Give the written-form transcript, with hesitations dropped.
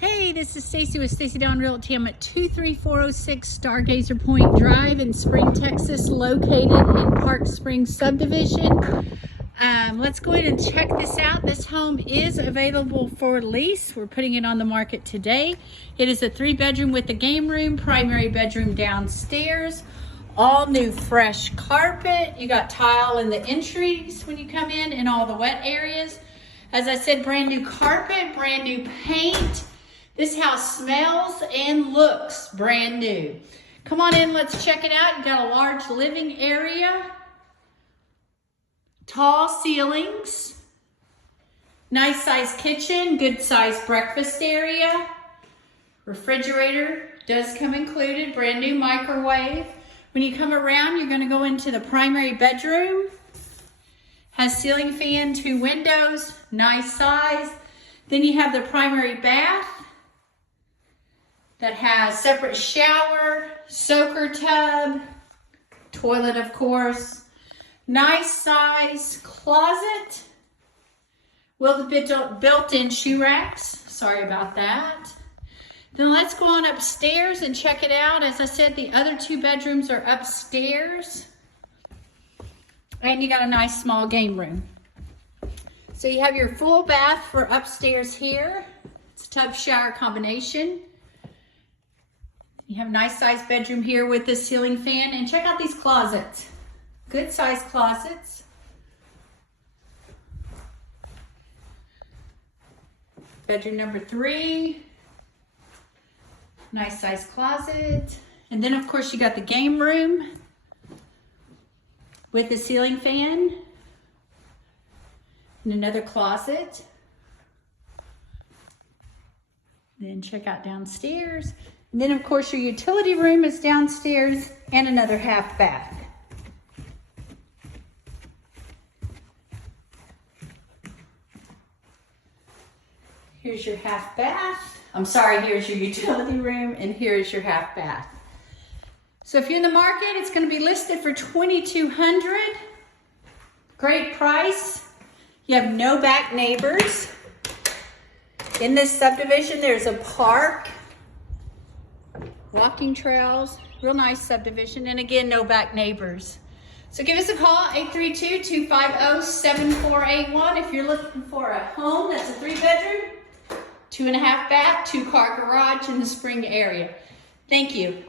Hey, this is Stacy with Stacy Down Realty. I'm at 23406 Stargazer Point Drive in Spring, Texas, located in Park Springs subdivision. Let's go ahead and check this out. This home is available for lease. We're putting it on the market today. It is a 3-bedroom with a game room, primary bedroom downstairs, all new fresh carpet. You got tile in the entries when you come in and all the wet areas. As I said, brand new carpet, brand new paint. This house smells and looks brand new. Come on in, let's check it out. You got a large living area, tall ceilings, nice size kitchen, good size breakfast area. Refrigerator does come included, brand new microwave. When you come around, you're gonna go into the primary bedroom. Has ceiling fan, 2 windows, nice size. Then you have the primary bath that has separate shower, soaker tub, toilet of course, nice size closet with built-in shoe racks. Sorry about that. Then let's go on upstairs and check it out. As I said, the other 2 bedrooms are upstairs. And you got a nice small game room. So you have your full bath for upstairs here. It's a tub shower combination. You have a nice size bedroom here with the ceiling fan. And check out these closets. Good size closets. Bedroom number 3. Nice size closet. And then of course you got the game room with the ceiling fan and another closet. Then check out downstairs. And then of course your utility room is downstairs and another half bath. Here's your half bath. I'm sorry, here's your utility room and here's your half bath. So if you're in the market, it's going to be listed for $2,200. Great price. You have no back neighbors. In this subdivision, there's a park, walking trails, real nice subdivision, and again, no back neighbors. So give us a call, 832-250-7481 if you're looking for a home that's a 3-bedroom, 2.5 bath, 2-car garage in the Spring area. Thank you.